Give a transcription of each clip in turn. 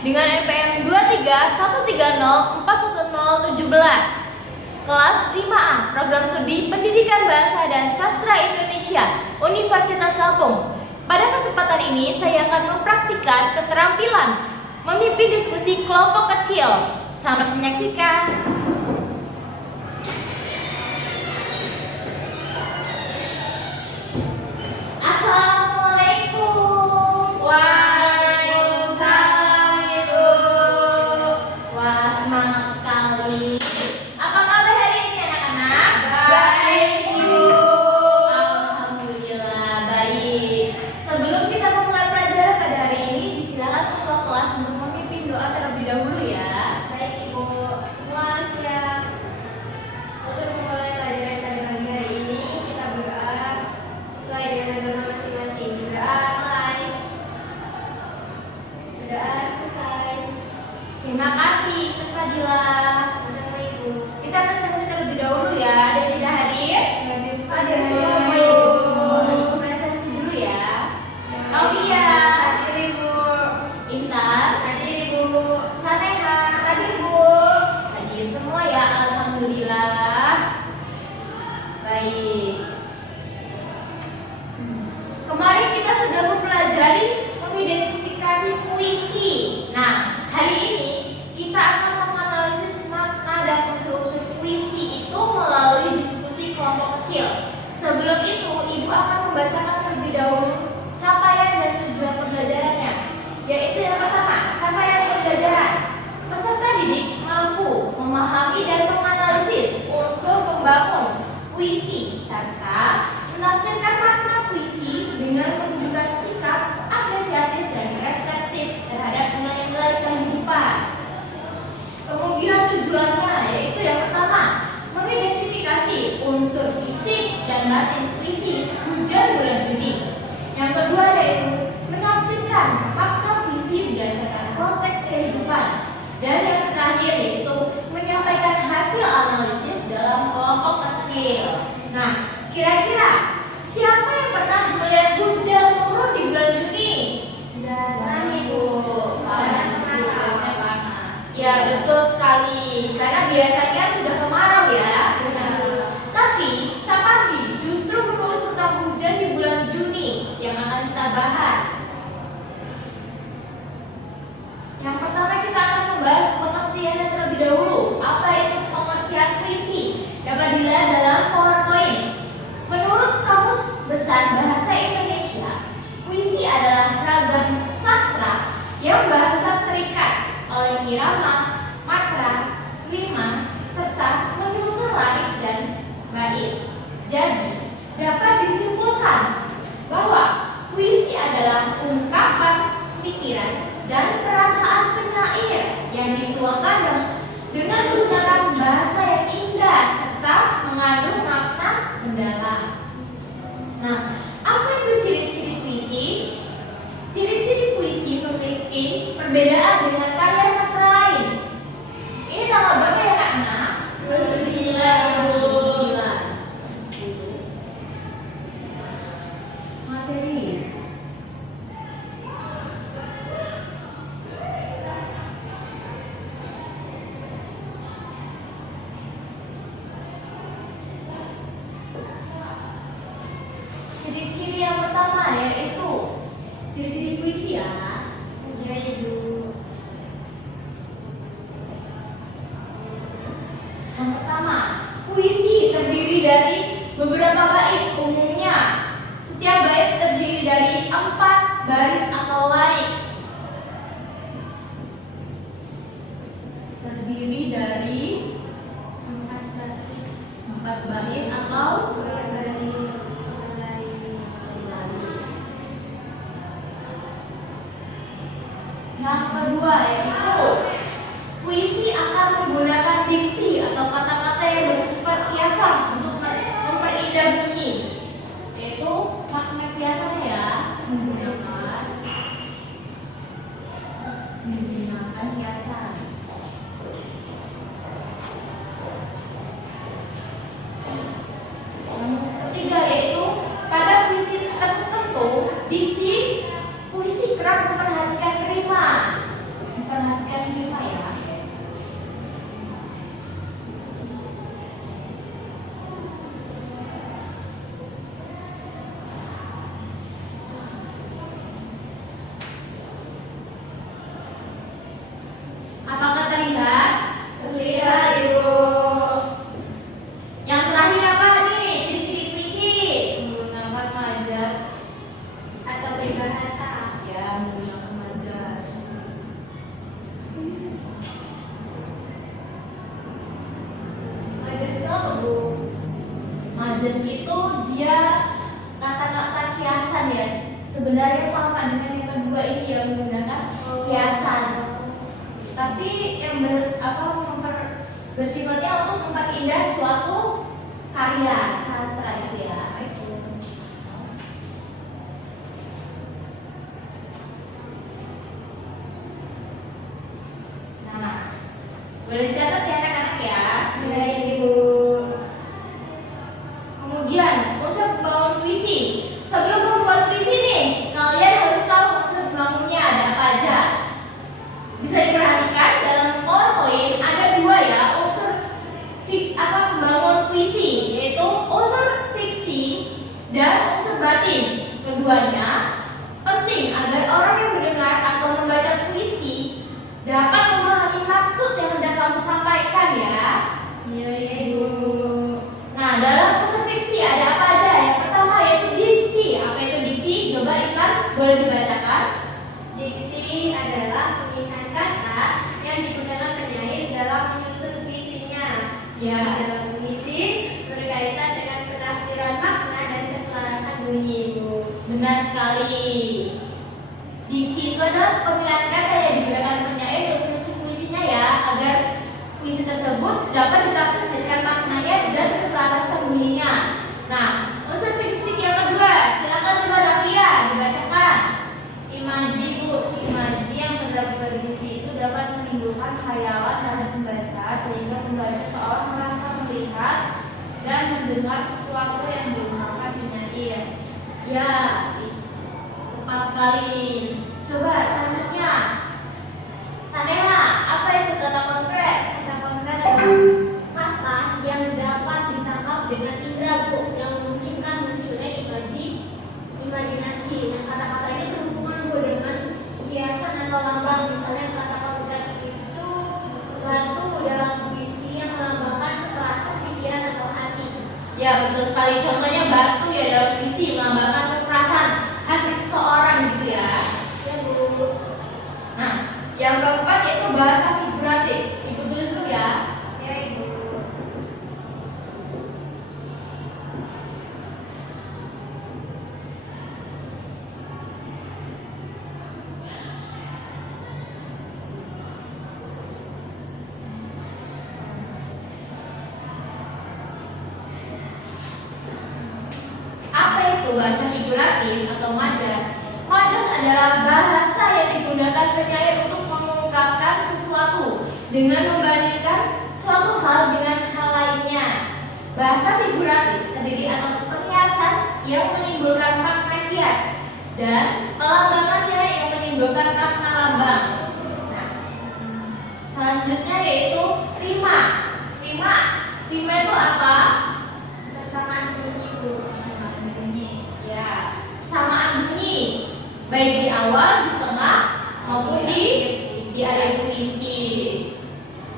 dengan NPM 23130411017. Kelas 5A, Program Studi Pendidikan Bahasa dan Sastra Indonesia, Universitas Lampung. Pada kesempatan ini saya akan mempraktikkan keterampilan memimpin diskusi kelompok kecil. Selamat menyaksikan. Assalamualaikum. Waalaikumsalam Ibu. Wah, semangat sekali. Apa kabar hari ini anak-anak? Baik, Ibu. Alhamdulillah baik. Sebelum kita memulai pelajaran pada hari ini, disilakan ketua kelas untuk memimpin doa terlebih dahulu ya. Baik, Ibu. Semua siap. Untuk memulai pelajaran pada pagi hari ini, kita berdoa sesuai dengan agama masing-masing. Berdoa mulai. Berdoa selesai. Terima kasih Kak Fadila. Sama Ibu. Kita presentasi terlebih dahulu ya. Ada yang tidak hadir? Hadir semua, semua, Ibu. Ibu. Presentasi dulu ya. Novia, Hadir, Ibu. Intan, Hadir, Ibu. Saneha, Hadir, Bu. hadir semua ya. Alhamdulillah. Baik. Kemarin kita sudah mempelajari mengidentifikasi puisi. Nah, hari ini kita akan menganalisis makna dan unsur-unsur puisi itu melalui diskusi kelompok kecil. Sebelum itu, Ibu akan membacakan terlebih dahulu capaian dan tujuan pembelajarannya. Yaitu yang pertama, capaian pembelajaran. Peserta didik mampu memahami dan menganalisis unsur pembangun puisi serta menafsirkan makna puisi dengan menunjukkan sikap apresiatif dan reflektif terhadap nilai-nilai kehidupan. Kemudian tujuannya yaitu yang pertama, mengidentifikasi unsur fisik dan batin puisi Hujan Bulan Juni. Yang kedua yaitu menafsirkan makna puisi berdasarkan konteks kehidupan. Dan yang terakhir yaitu menyampaikan hasil analisis dalam kelompok kecil. Nah, kira-kira siapa yang pernah melihat hujan turun di bulan Juni? Dan Ibu. Panas, Panas, Bu, panas. biasanya panas. Ya, betul sekali. Karena biasanya sudah kemarau ya. Tapi Sapandi justru menulis tentang hujan di bulan Juni yang akan kita bahas. Yang pertama kita akan membahas pengertiannya terlebih dahulu. Apa itu pengertian puisi? Dapat dilihat dalam PowerPoint. Menurut Kamus Besar Bahasa Indonesia, puisi adalah ragam sastra yang bahasa terikat oleh irama, matra, rima, serta menyusun larik dan bait. Jadi, dapat disimpulkan bahwa puisi adalah ungkapan pikiran dan perasaan penyair yang dituangkan dengan menggunakan bahasa yang indah serta mengandung makna mendalam. Nah, apa itu ciri-ciri puisi? Ciri-ciri puisi memiliki perbedaan dengan karya sastra lain. Ini tanggal berapa ya anak-anak? 29. Materi. Ciri-ciri yang pertama yaitu ciri-ciri puisi ya. Ya, Ibu. Yang pertama, puisi terdiri dari beberapa bait. Umumnya, setiap bait terdiri dari 4 baris atau larik. Terdiri dari 4 bait atau yang kedua yaitu puisi akan menggunakan diksi atau kata-kata yang bersifat kiasan untuk memperindah bunyi. Yaitu makna kiasannya ya, menggunakan kiasan. Yang ketiga yaitu pada puisi tertentu diksi puisi kerap memperhatikan rima. Majas itu dia kata-kata kiasan ya. Sebenarnya sama dengan yang kedua ini yang menggunakan kiasan. Tapi yang bersifatnya untuk memperindah suatu karya sastra itu ya. Nah, boleh dicatat ya anak-anak ya. Ya, Ibu. Kemudian unsur pembangun puisi. Sebelum membuat puisi nih, kalian harus tahu unsur pembangunnya ada apa aja. Bisa diperhatikan dalam PowerPoint ada dua ya unsur pembangun puisi, yaitu unsur fiksi dan unsur batin. Keduanya penting agar orang yang mendengar atau membaca puisi dapat memahami maksud yang hendak kamu sampaikan ya. Iya, Ibu. Nah, dalam unsur fiksi ada apa aja? Yang pertama yaitu diksi. Apa itu diksi? Coba Ivan boleh dibacakan. Diksi adalah pemilihan kata yang digunakan penyair dalam menyusun puisinya. Ya. Diksi dalam puisi berkaitan dengan penafsiran makna dan keselarasan bunyi, Ibu. Benar sekali. Diksi itu adalah pemilihan kata yang digunakan penyair untuk menyusun puisinya ya, agar puisi tersebut dapat ditafsirkan maknanya dan keselarasan bunyinya. Nah, unsur fiksi yang kedua, silakan Ibu Rafia dibacakan. Imaji, Bu. Imaji yang terdapat pada puisi itu dapat menimbulkan khayalan pada pembaca sehingga pembaca seolah merasa melihat dan mendengar sesuatu yang diungkapkan penyair. Ya, tepat sekali. Coba selanjutnya, Saneha, apa itu kata konkret? Kata konkret adalah kata yang dapat ditangkap dengan indera, Bu, yang memungkinkan munculnya imajinasi. Nah, kata-kata ini berhubungan, Bu, dengan hiasan atau lambang. Misalnya kata konkret itu batu dalam puisi yang melambangkan kekerasan pikiran atau hati. Ya, betul sekali. Contohnya batu ya dalam puisi melambangkan kekerasan hati seseorang gitu ya. Ya, Bu. Nah, yang keempat yaitu bahasa figuratif. Ibu tulis dulu ya. Ya, Ibu. Apa itu bahasa figuratif atau majas? Majas adalah bahasa yang digunakan penyair untuk mengungkapkan sesuatu dengan membandingkan suatu hal dengan hal lainnya. Bahasa figuratif terdiri atas perhiasan yang menimbulkan makna kias dan pelambangannya yang menimbulkan makna lambang. Nah, selanjutnya yaitu rima. Rima itu apa? Kesamaan bunyi, Bu. Kesamaan bunyi. Ya, samaan bunyi baik di awal, di tengah maupun di akhir puisi.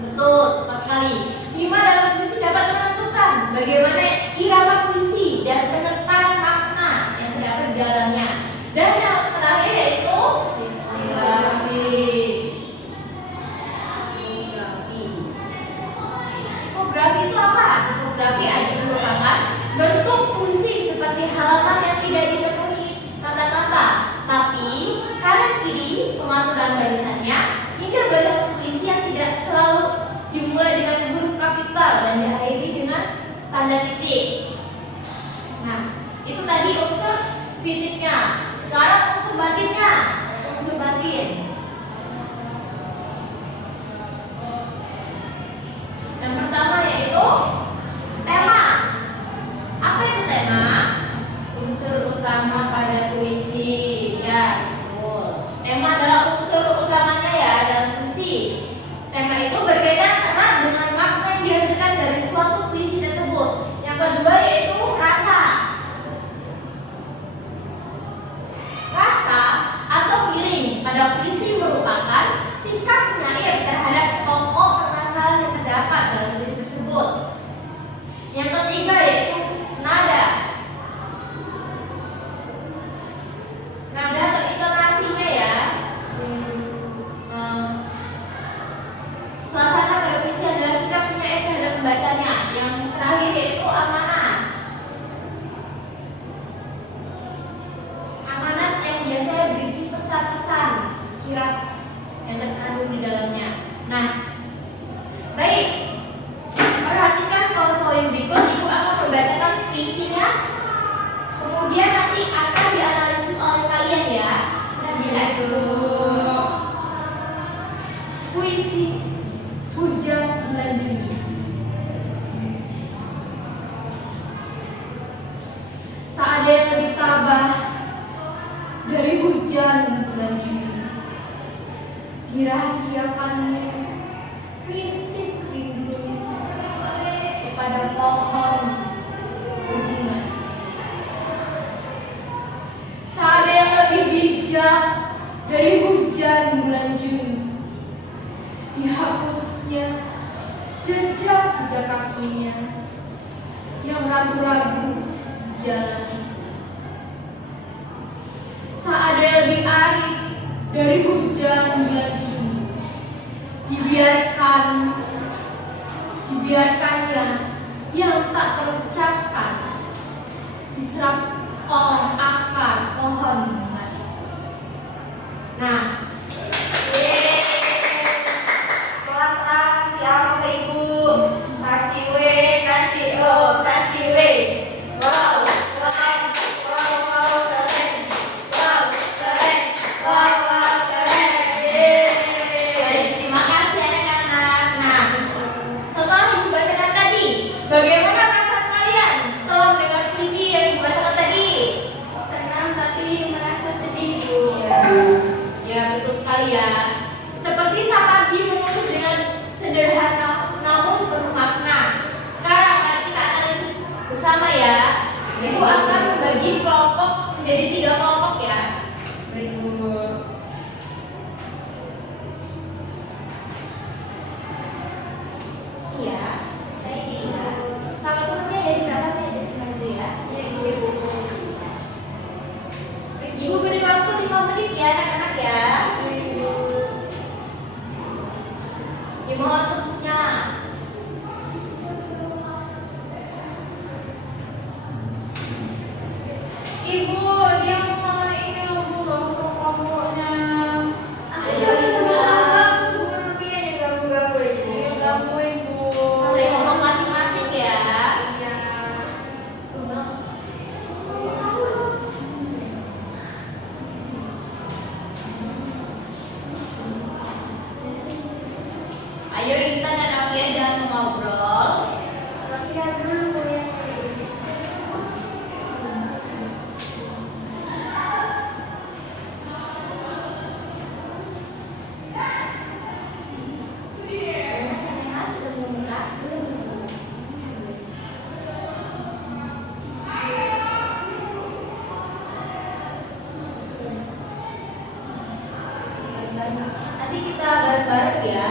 Betul, tepat sekali. Rima dalam puisi dapat menentukan bagaimana irama puisi dan penekanan makna yang terdapat di dalamnya. Dan yang terakhir yaitu tipografi. Tipografi itu apa? Tipografi merupakan bentuk puisi seperti halaman yang tidak dipenuhi kata-kata, tapi kanan kiri pengaturan barisannya hingga bacaan puisi yang tidak selalu dimulai dengan huruf kapital dan diakhiri dengan tanda titik. Nah, itu tadi unsur fisiknya. Sekarang unsur batinnya. Unsur batin. Yang pertama yaitu tema. Apa itu tema? Unsur utama pada puisi. Ya, betul. Tema adalah unsur utamanya ya dalam puisi. Tema itu berkaitan erat dengan makna yang dihasilkan dari suatu puisi tersebut. Yang kedua yaitu rasa. Rasa atau feeling pada puisi merupakan sikap penyair terhadap pokok permasalahan yang terdapat dalam puisi tersebut. Yang ketiga yaitu nada. Nada atau intonasinya ya. Suasana pada puisi adalah sikap penyair terhadap pembacanya. Yang terakhir yaitu amanah. semuanya yang ragu-ragu di jalan itu. Tak ada yang lebih arif dari hujan bulan Juni. Dibiarkannya yang tak terucapkan diserap oleh akar pohon bunga itu. Nah, kelas A kasih apa ke ibu? Kasih W, kasih O, kasih W. Wow, keren. Wow, wow, keren. Wow, keren. Wow, wow, keren. Baik, terima kasih anak-anak. Nah, setelah ibu bacakan tadi, bagaimana perasaan kalian setelah mendengar puisi yang ibu bacakan tadi? Tenang tapi merasa sedih, Bu. Ya, betul sekali ya. Seperti Sapardi menulis dengan sederhana namun penuh makna. Sekarang mari kita analisis bersama ya. Ibu akan membagi kelompok menjadi 3 kelompok ya. Baik, Bu. Iya. Kasih ya. Sama tulisnya ya di belakang ya, jadi dulu ya. Iya, Bu. Ibu beri waktu 5 menit ya anak-anak ya. Dimohon tulisnya. Ibu, dia mau ini loh Bu, langsung kelompoknya. Aku gak bisa ngomong, Bu. Guru Pia yang ganggu-ganggu ini. Ayo kamu Ibu. Saya ngomong masing-masing ya. Iya. Ayo Intan dan Afia jangan ngobrol. Latihan dulu yang ini. Karena saya sudah membuka. Nanti kita bareng-bareng ya.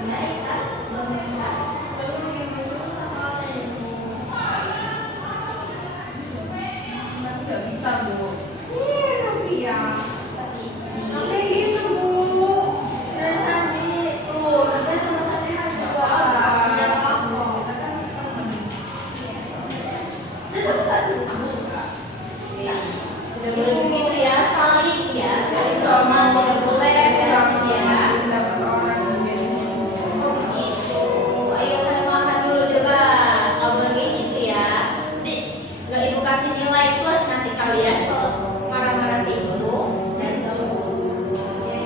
Menarik kan? Menarik kan? Belum yang susah soalnya, Ibu. Nanti nggak bisa Bu. Iya, Rafia. Seperti itu sih. Tapi gitu, Bu. Dari tadi tuh, sampai sama Sabrina juga jangan apa. Terus satu kamu juga. Udah boleh begitu ya, saling ya, saling hormat, tidak boleh berantem ya. Dapat orang yang biasanya. Oh begitu. Ayo saling makan dulu coba. Kalau nggak kayak gitu ya, nanti nggak ibu kasih nilai plus nanti kalian kalau marah-marah kayak gitu. Dan kamu ya.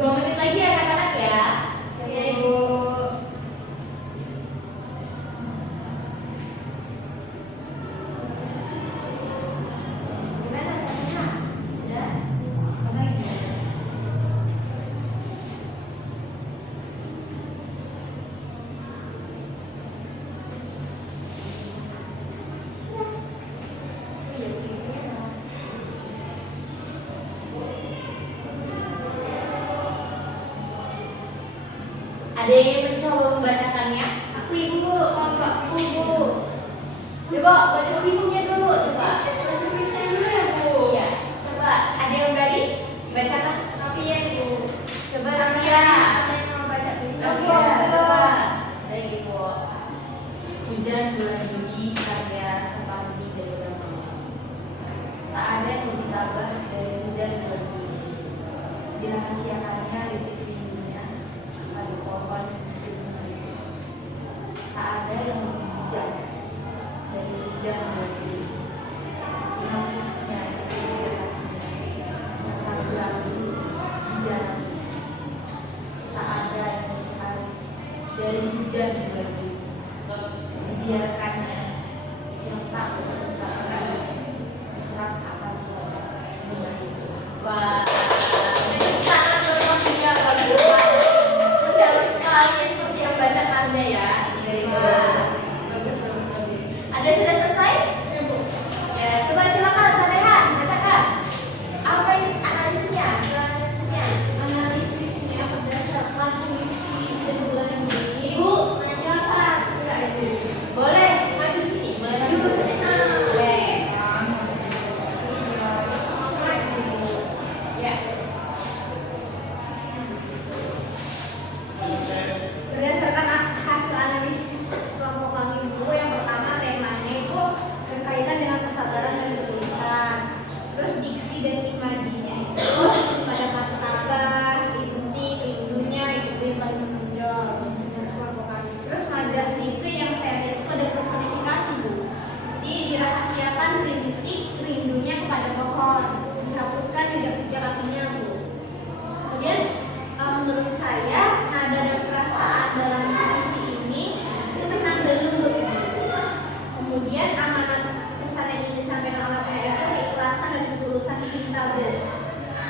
2 menit lagi ya anak-anak ya. Iya Ibu. Gimana rasanya? Sudah? Apa ini? Oh iya, puisinya. Ada yang ingin mencoba membacakannya? Aku Ibu, mau aku Ibu. Coba baca puisinya dulu, coba. Baca puisinya dulu ya Bu. Iya, coba. Ada yang berani? Bacakan. Tapi ya Ibu. Coba Kalian Rafia. kalian mau baca puisi? Rafia, coba. Dari Ibu. Hujan bulan Juni karya Sapardi dari Rama. Tak ada yang lebih tabah dari hujan bulan Juni. Dirahasiakannya rintik-rintiknya pada pohon musim itu. Tak ada yang lebih bijak dari hujan bulan Juni. Dihapusnya jejak kakinya yang ragu-ragu di jalan. Tak ada yang lebih arif dari hujan bulan Juni. Dibiarkannya yang tak mengucapkan diserap akan bunga itu. Wah, sangat bermakna bagus sekali ya, seperti yang bacakannya ya. Wah, bagus. Ada sudah selesai? Ya, coba silakan Sarehan bacakan. Apa analisisnya? Analisisnya berdasarkan puisi dan bulan ini. Ibu, maju apa? Enggak Ibu. Boleh maju sini, boleh maju Maju sini. sana. Boleh. Ya. Berdasarkan hasil analisis kelompok kami dulu, yang pertama temanya itu berkaitan dengan kesabaran dan ketulusan. Terus diksi dan imajinya itu pada kata tabah, rintik, rindunya itu yang paling menonjol dari kelompok kami. Terus majasnya itu yang saya lihat itu ada personifikasi Bu. Jadi dirahasiakan rintik, rindunya kepada pohon, dihapuskan jejak-jejak kakinya Bu. Kemudian menurut saya nada dan perasaan dalam puisi ini itu tenang dan lembut Bu. Kemudian amanat pesan yang ingin disampaikan oleh penyair itu keikhlasan dan ketulusan cinta Bu.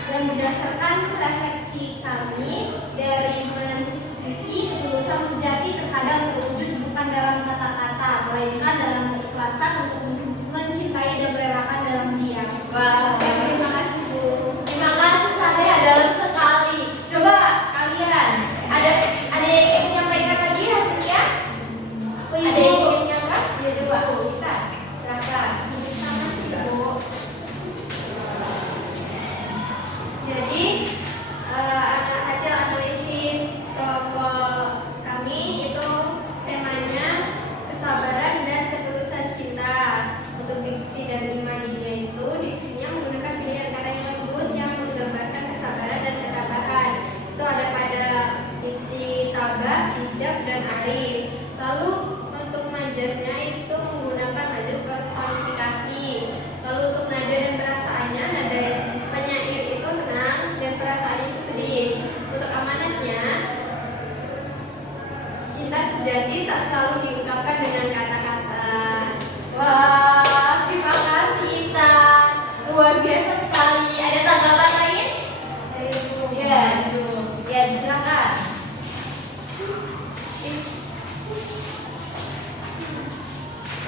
Dan berdasarkan refleksi kami dari menganalisis puisi, ketulusan sejati terkadang terwujud bukan dalam kata-kata, melainkan dalam keikhlasan untuk mencintai dan merelakan dalam diam. Wah, Terima kasih Bu. terima kasih Sarehan, dalam sekali. Coba kalian ada yang ingin menyampaikan lagi hasilnya? Ada yang ingin menyampaikan? Ya coba kita silakan. Sama sih Bu. Jadi hasil analisis kelompok kami itu temanya kesabaran dan ketulusan cinta. Untuk diksi dan imajinya itu diksinya menggunakan pilihan kata yang lembut yang menggambarkan kesabaran dan ketabahan. Itu ada pada diksi tabah, bijak dan arif. Lalu untuk majasnya itu menggunakan majas personifikasi. Lalu untuk nada dan perasaannya, nada penyair itu tenang dan perasaannya itu sedih. Untuk amanatnya, cinta sejati tak selalu diungkapkan dengan kata-kata. Wah, terima kasih Intan. Luar biasa sekali. Ada tanggapan lain? Ya, ya silakan.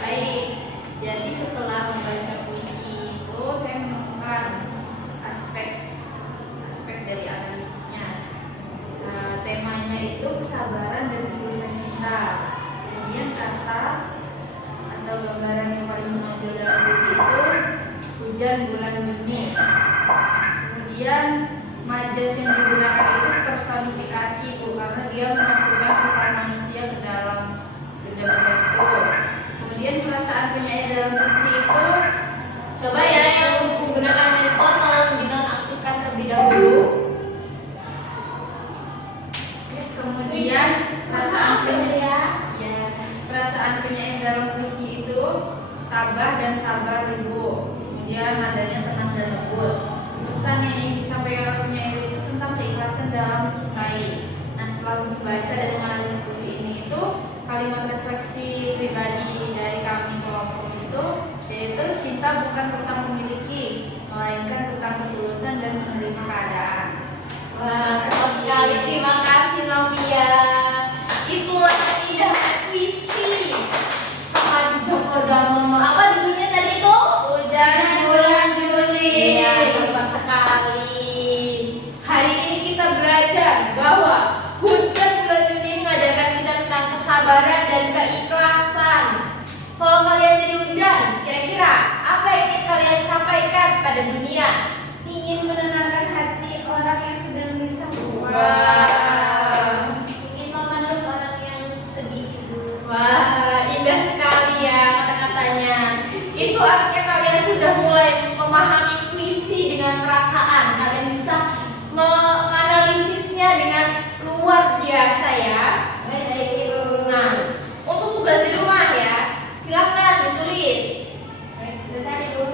Baik, jadi setelah membaca puisi itu saya menemukan aspek dari analisisnya. Temanya itu kesabaran dan ketulusan cinta. Kemudian kata atau gambaran yang paling menonjol dalam puisi itu hujan bulan Juni. Kemudian majas yang digunakan itu personifikasi Bu, karena dia memasukkan sifat manusia ke dalam benda-benda itu. Kemudian perasaan penyair dalam puisi itu Coba ya yang menggunakan handphone tolong dinonaktifkan terlebih dahulu. kemudian perasaan penyair Ya. perasaan penyair dalam puisi itu tabah dan sabar Ibu. Kemudian nadanya tenang dan lembut. Pesan yang ingin disampaikan oleh penyair itu tentang keikhlasan dalam mencintai. Nah, setelah membaca dan menganalisis diskusi ini itu kalimat refleksi pribadi dari kami kelompok itu yaitu cinta bukan tentang memiliki, melainkan tentang ketulusan dan menerima keadaan. Wah, keren sekali. Terima kasih Novia. Itulah indahnya puisi. Sama di Joko Damono. Apa judulnya tadi tuh? Hujan bulan Juli. Iya, tepat sekali. Hari ini kita belajar bahwa hujan bulan Juli ini mengajarkan kita tentang kesabaran dan keikhlasan. Kalau kalian jadi hujan, kira-kira apa yang ingin kalian sampaikan pada dunia? Ingin menenangkan hati orang yang sedang risau. Wah. Ingin memeluk orang yang sedih. Wah, indah sekali ya kata-katanya. Itu artinya kalian sudah mulai memahami puisi dengan perasaan. Kalian bisa menganalisisnya dengan luar biasa ya. Baik, Ibu. Nah, untuk tugas di rumah ya, silahkan ditulis. Baik, sebentar, Ibu.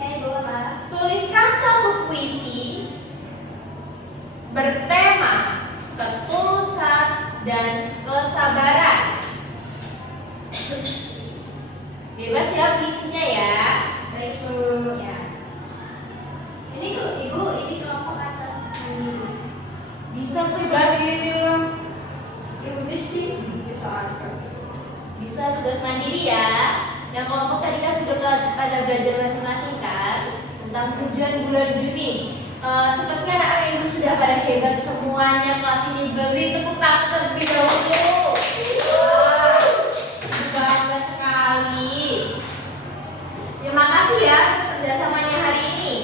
Ya, Ibu, apa? Tuliskan satu puisi bertema ketulusan dan kesabaran. Bebas ya puisinya ya. Baik, Bu. Ya. Ini Ibu, ini kelompok atas ini. Bisa tugas Ya udah sih, bisa aja. bisa tugas mandiri ya. Yang kelompok tadi kan sudah pada belajar masing-masing kan tentang hujan bulan Juni. Sepertinya anak-anak ibu sudah pada hebat semuanya. Kelas ini beri tepuk tangan terlebih dahulu. Wah, bangga sekali. Terima kasih ya atas kerjasamanya hari ini.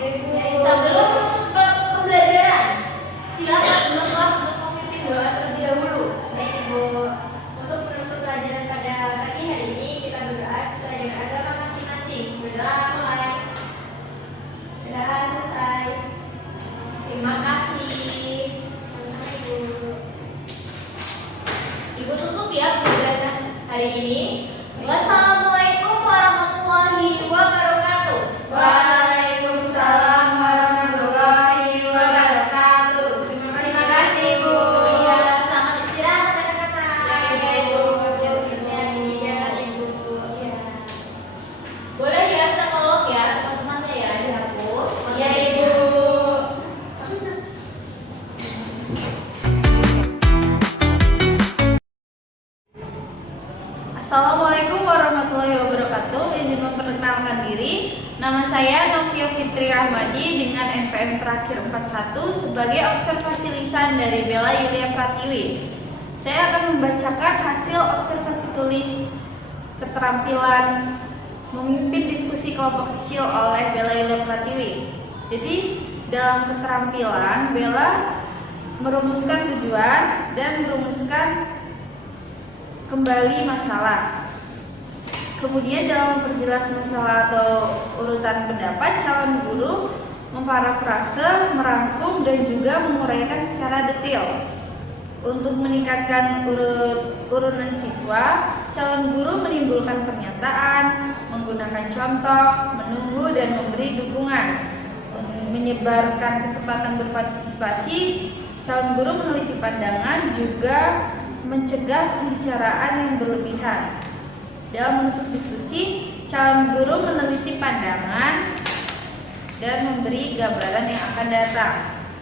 Ya, Ibu. Sebelum menutup pembelajaran, silakan untuk kelas untuk memimpin doa terlebih dahulu. Baik, Ibu. Untuk menutup pelajaran pada pagi hari ini, kita berdoa sesuai dengan agama masing-masing. Berdoa mulai. Berdoa selesai. Terima kasih. Sama-sama, Ibu. Ibu tutup ya pembelajaran hari ini. Wassalamualaikum warahmatullahi wabarakatuh. Waalaikumsalam warahmatullahi wabarakatuh. Terima kasih, Ibu. Iya, selamat istirahat anak-anak. Ya, Ibu. Jauh-jauhnya di jalan, Ibu. Iya. Boleh ya kita tolong ya teman-temannya ya dihapus. Ya, Ibu. Assalamualaikum warahmatullahi wabarakatuh. Izin memperkenalkan diri. Nama saya Novia Fitri Rahmadi dengan NPM terakhir 41 sebagai observasi lisan dari Bella Yulia Pratiwi. Saya akan membacakan hasil observasi tulis keterampilan memimpin diskusi kelompok kecil oleh Bella Yulia Pratiwi. Jadi dalam keterampilan Bella merumuskan tujuan dan merumuskan kembali masalah. Kemudian dalam memperjelas masalah atau urutan pendapat, calon guru memparafrase, merangkum dan juga menguraikan secara detail. Untuk meningkatkan urunan siswa, calon guru menimbulkan pernyataan, menggunakan contoh, menunggu dan memberi dukungan. Menyebarkan kesempatan berpartisipasi, calon guru meneliti pandangan, juga mencegah pembicaraan yang berlebihan. Dalam menutup diskusi, calon guru meneliti pandangan dan memberi gambaran yang akan datang.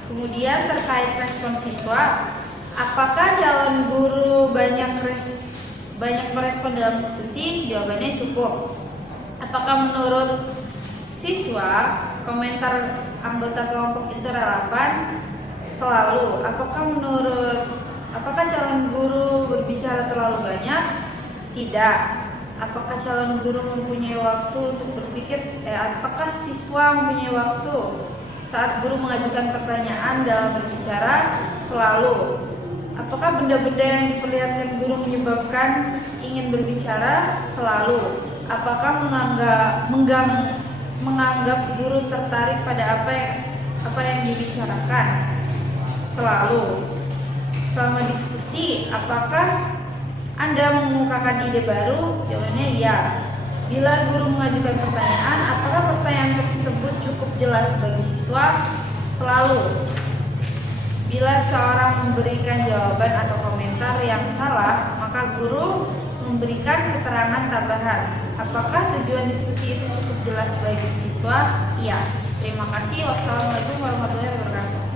Kemudian terkait respon siswa, apakah calon guru banyak merespon dalam diskusi? Jawabannya cukup. Apakah menurut siswa komentar anggota kelompok itu relevan? Selalu. Apakah calon guru berbicara terlalu banyak? Tidak. Apakah calon guru mempunyai waktu untuk berpikir? Apakah siswa mempunyai waktu saat guru mengajukan pertanyaan dalam berbicara? Selalu. Apakah benda-benda yang diperlihatkan guru menyebabkan ingin berbicara? Selalu. Apakah menganggap guru tertarik pada apa yang dibicarakan? Selalu. Selama diskusi, apakah Anda mengemukakan ide baru? Jawabannya iya. Bila guru mengajukan pertanyaan, apakah pertanyaan tersebut cukup jelas bagi siswa? selalu. Bila seorang memberikan jawaban atau komentar yang salah, maka guru memberikan keterangan tambahan. Apakah tujuan diskusi itu cukup jelas bagi siswa? Iya. Terima kasih. Wassalamualaikum warahmatullahi wabarakatuh.